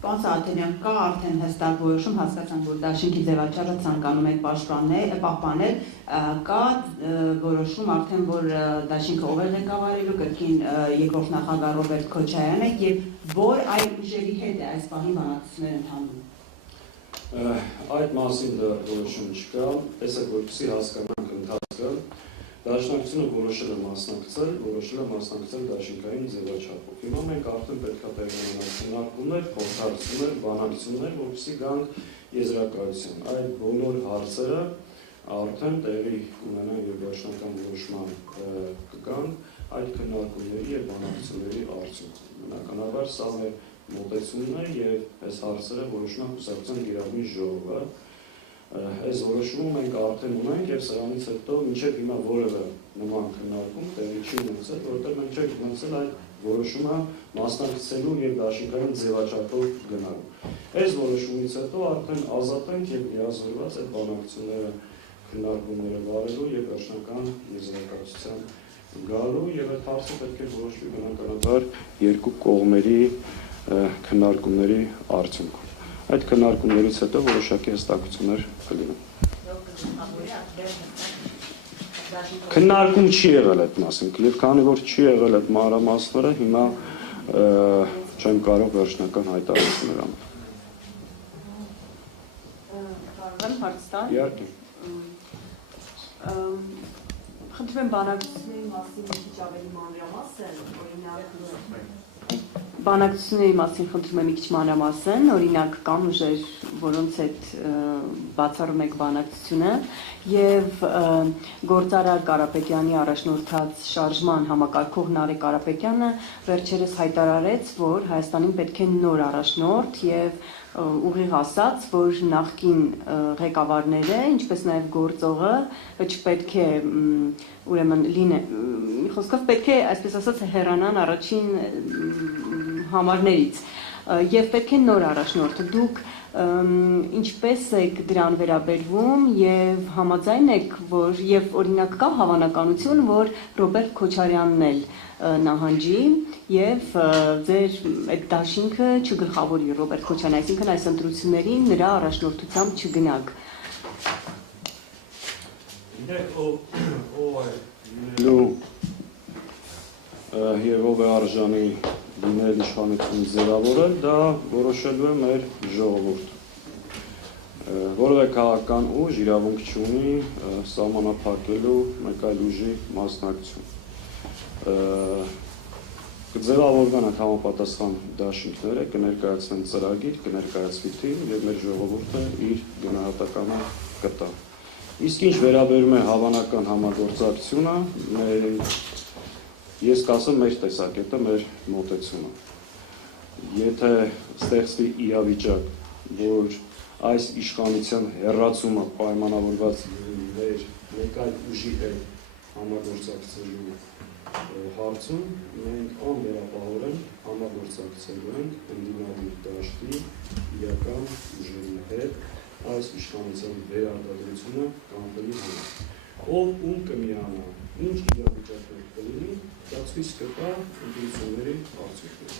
Պարոն Սաղաթելյան, կա արդեն հստակ որոշում, հասկացանք, որ դաշինքի ձևաչափը ցանկանում եք պահպանել, կա որոշում արդեն, որ դաշինքը ով է ղեկավարելու, կրկին երկրորդ նախագահ Ռոբերտ Քոչարյանը եւ որ այլ ուժերի հետ է այս պահին բանակցություններ ընթանում։ Այդ մասին դա որոշում չկա, տեսեք, որպեսզի հասկանանք ընթացքը, Դաշնակցությունը որոշել է մասնակցել դաշինքային ձևաչափով։ Հիմա մենք արդեն պետք է տեղանանք քննարկումներ, փորձարկումներ, բանակցություններ, որպեսզի գանք եզրակացության։ Այդ բոլոր հարցերը արդեն տեղի կունենան եւ վերջնական որոշման կգան այդ քննարկումների եւ բանակցությունների արդյունքում։ Բնականաբար սա մեր մոտեցումն է եւ այս հարցերը որոշում է կուսակցության գերագույն ժողովը։ Այս որոշումը մենք արդեն ունենք եւ սրանից հետո մինչեւ հիմա որևէ նման քննարկում տեղի չի ունեցել, որովհետեւ մենք չենք ունեցել այդ որոշումը մասնակցելու եւ դաշինքային ձևաչափով գնալու։ Այս որոշումից հետո արդեն ազատ ենք եւ լիազորված այդ բանակցությունները քննարկումները վարելու եւ վերջնական եզրակացության գալու եւ այդ հարցը պետք է որոշվի բնականաբար երկու կողմերի քննարկումների արդյունքում։ Այդ քննարկումներից հետո որոշակի հստակություններ կլինեն։ Քննարկում չի եղել այդ մասին, եւ քանի որ չի եղել այդ մանրամասները, հիմա չեմ կարող վերջնական հայտարարություններ անել։ Կարող հարց տալ։ Իհարկե։ Խնդրում եմ բանակցությունների մասին մի քիչ ավելի մանրամասն, օրինակ Բանակցությունների մասին խնդրում եմ մի քիչ մանրամասն, օրինակ կան ուժեր, որոնց հետ բացառում եք բանակցությունը եւ գործարար Կարապետյանի առաջնորդած շարժման համակարգող Նարեկ Կարապետյանը վերջերս հայտարարեց, որ Հայաստանին պետք է նոր առաջնորդ եւ ուղիղ ասած, որ նախկին ղեկավարները, ինչպես նաև գործողը չպետք է ուրեմն լինեն, խոսքով պետք է, այսպես ասած, հեռանան առաջին համարներից եւ պետք է նոր առաջնորդ։ Դուք ինչպես եք դրան վերաբերվում եւ համաձայն եք, որ եւ օրինակ կա հավանականություն, որ Ռոբերտ Քոչարյանն էլ նահանջի եւ ձեր այդ դաշինքը չգլխավորի Ռոբերտ Քոչարյանն, այսինքն այս ընտրություններին նրա առաջնորդությամբ չգնաք։ Եվ ով է արժանի լինել իշխանություն ձևավորել, դա որոշելու է մեր ժողովուրդը։ Որևէ քաղաքական ուժ իրավունք չունի սահմանափակելու մեկ այլ ուժի մասնակցություն։ Կձևավորվեն այդ համապատասխան դաշինքները, կներկայացնեն ծրագիր, կներկայացվի թիմ եւ մեր ժողովուրդը իր գնահատականը կտա։ Իսկ ինչ վերաբերում է հավանական համագործակցությունը, ես կասեմ մեր տեսակետը, մեր մոտեցումը։ Եթե ստեղծվի իրավիճակ, որ այս իշխանության հեռացումը պայմանավորված մեր մեկ այլ ուժի հետ համագործակցելու հարցում, մենք անվերապահորեն համագործակցելու ենք ընդդիմադիր դաշտի իրական ուժերի հետ այս իշխանության վերարտադրությունը կանխելու համար։ Ով ում կմիանա, ինչ իրավիճակներ կլինի, դա ցույց կտա ընտրությունների արդյունքները։